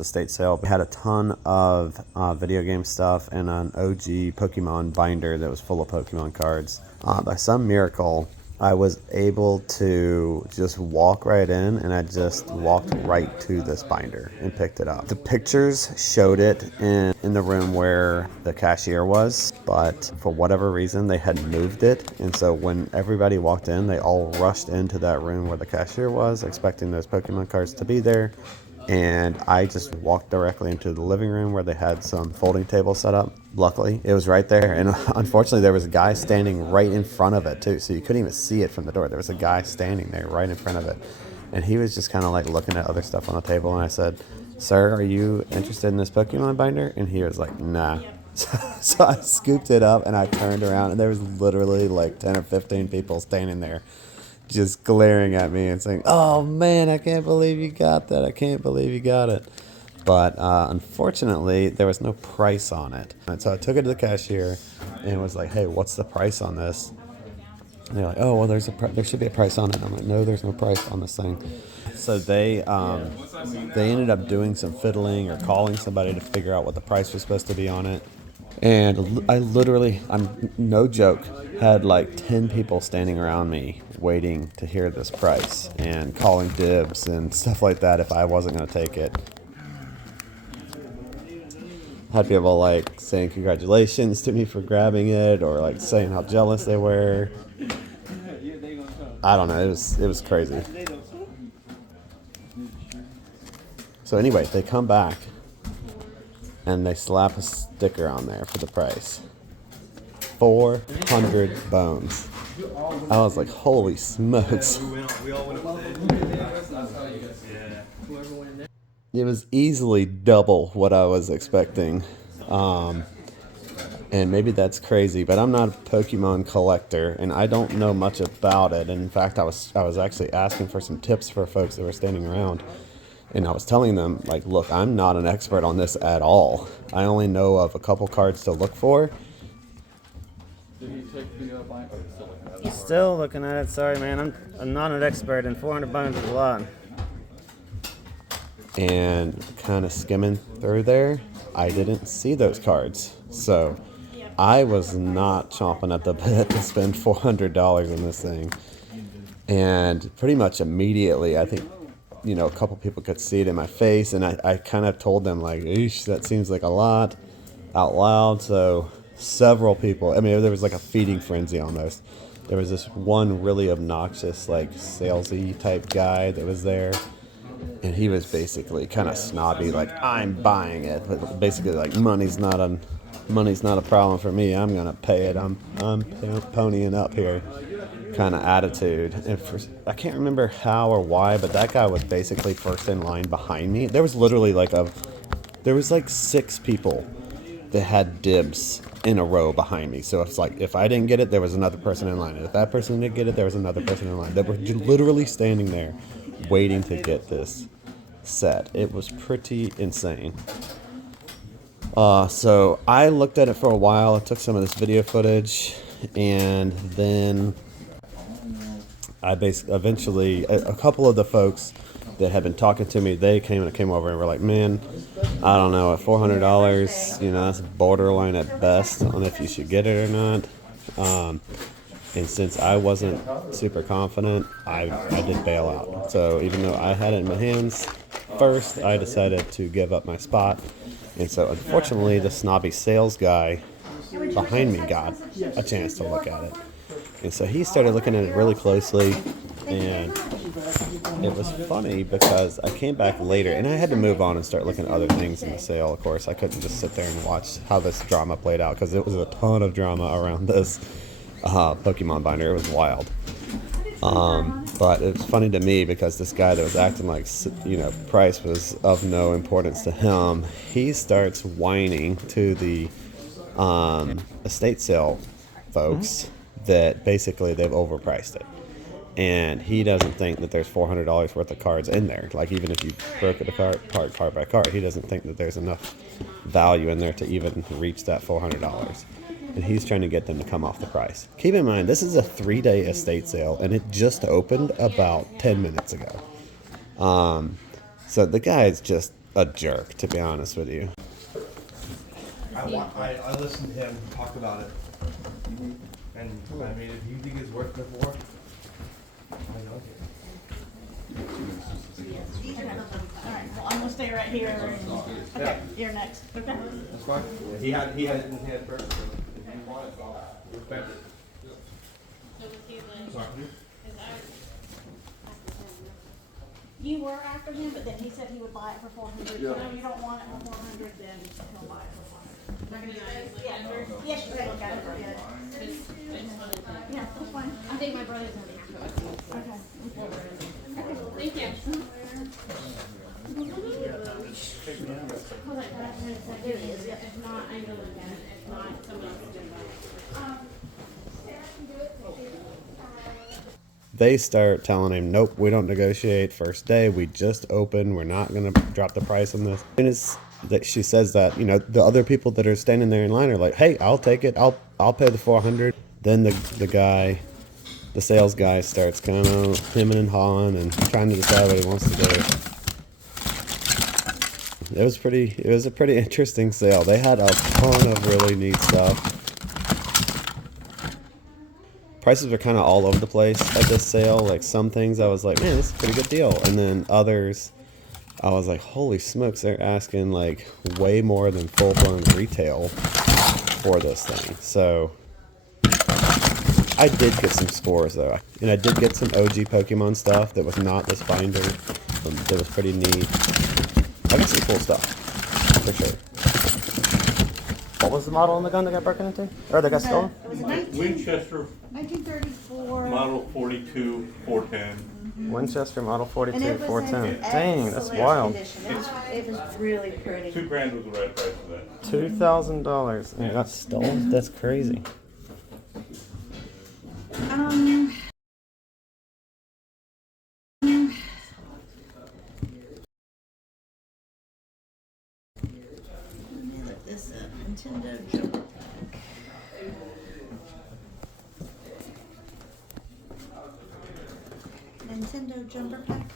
estate sale. We had a ton of video game stuff and an OG Pokemon binder that was full of Pokemon cards. By some miracle, I was able to just walk right in, and I just walked right to this binder and picked it up. The pictures showed it in the room where the cashier was, but for whatever reason they had moved it, and so when everybody walked in, they all rushed into that room where the cashier was, expecting those Pokemon cards to be there. And I just walked directly into the living room where they had some folding tables set up. Luckily, it was right there. And unfortunately, there was a guy standing right in front of it, too. So you couldn't even see it from the door. There was a guy standing there right in front of it. And he was just kind of like looking at other stuff on the table. And I said, "Sir, are you interested in this Pokemon binder?" And he was like, "Nah." So I scooped it up and I turned around, and there was literally like 10 or 15 people standing there, just glaring at me and saying, "Oh man, I can't believe you got that. I can't believe you got it." But unfortunately, there was no price on it. And so I took it to the cashier and was like, "Hey, what's the price on this?" And they're like, "Oh, well, there should be a price on it." And I'm like, "No, there's no price on this thing." So they ended up doing some fiddling or calling somebody to figure out what the price was supposed to be on it. And I literally, I'm no joke, had like 10 people standing around me waiting to hear this price and calling dibs and stuff like that if I wasn't going to take it. Had people like saying congratulations to me for grabbing it, or like saying how jealous they were. I don't know, it was crazy. So anyway, they come back and they slap a sticker on there for the price. 400 bones. I was like, holy smokes. It was easily double what I was expecting. And maybe that's crazy, but I'm not a Pokemon collector and I don't know much about it. And in fact, I was actually asking for some tips for folks that were standing around. And I was telling them, like, look, I'm not an expert on this at all. I only know of a couple cards to look for. Still looking at it. Sorry, man. I'm not an expert, and 400 bones is a lot. And kind of skimming through there, I didn't see those cards. So I was not chomping at the bit to spend $400 on this thing. And pretty much immediately, I think, a couple people could see it in my face, and I kind of told them, like, "Eesh, that seems like a lot," out loud. So several people, there was like a feeding frenzy almost. There was this one really obnoxious, like, salesy type guy that was there, and he was basically kind of snobby, like, "I'm buying it," but basically like, money's not a problem for me. I'm gonna pay it. I'm ponying up here, kind of attitude. And I can't remember how or why, but that guy was basically first in line behind me. There was literally like 6 people that had dibs in a row behind me. So it's like, if I didn't get it, there was another person in line. And if that person didn't get it, there was another person in line. They were literally standing there waiting to get this set. It was pretty insane. So I looked at it for a while. I took some of this video footage, and then I eventually, a couple of the folks that had been talking to me, they came over and were like, "Man, I don't know, at $400, that's borderline at best on if you should get it or not." And since I wasn't super confident, I did bail out. So even though I had it in my hands first, I decided to give up my spot. And so unfortunately, the snobby sales guy behind me got a chance to look at it. And so he started looking at it really closely, and it was funny because I came back later, and I had to move on and start looking at other things in the sale, of course. I couldn't just sit there and watch how this drama played out, because it was a ton of drama around this Pokemon binder. It was wild. But it was funny to me because this guy that was acting like, price was of no importance to him, he starts whining to the estate sale folks that basically they've overpriced it. And he doesn't think that there's $400 worth of cards in there. Like, even if you broke it apart card by card, he doesn't think that there's enough value in there to even reach that $400. And he's trying to get them to come off the price. Keep in mind, this is a 3-day estate sale, and it just opened about 10 minutes ago. So the guy is just a jerk, to be honest with you. I listened to him talk about it. And I mean, if you think it's worth it for, I know. Alright, well, I'm gonna stay right here. Okay, you're next. Okay. That's fine. He had first. Respect it. Sorry. You were after him, but then he said he would buy it for 400. So no, you don't want it for 400, then he'll buy it for 400. Yeah, yes, you got it. Yeah, that's fine. I think my brother's gonna be happy with it. Okay. Thank you. If not, I'm gonna look at it. If not, someone else is gonna buy it. They start telling him, nope, we don't negotiate first day. We just opened. We're not going to drop the price on this. And it's that she says that, you know, the other people that are standing there in line are like, hey, I'll take it. I'll pay the 400. Then the guy, the sales guy starts kind of hemming and hawing and trying to decide what he wants to do. It was a pretty interesting sale. They had a ton of really neat stuff. Prices are kind of all over the place at this sale. Like some things I was like, man, this is a pretty good deal. And then others, I was like, holy smokes, they're asking like way more than full-blown retail for this thing. So I did get some scores though. And I did get some OG Pokemon stuff that was not this binder. That was pretty neat. I got some cool stuff, for sure. What was the model on the gun that got broken into? Or that got stolen? It was a Winchester 1934. Model 42 410. Winchester Model And 42 it was 410. in Dang, that's excellent wild. condition. It was really pretty. $2,000 was the right price for that. $2,000. And it got stolen? That's crazy. This Nintendo jumper pack. Nintendo jumper pack.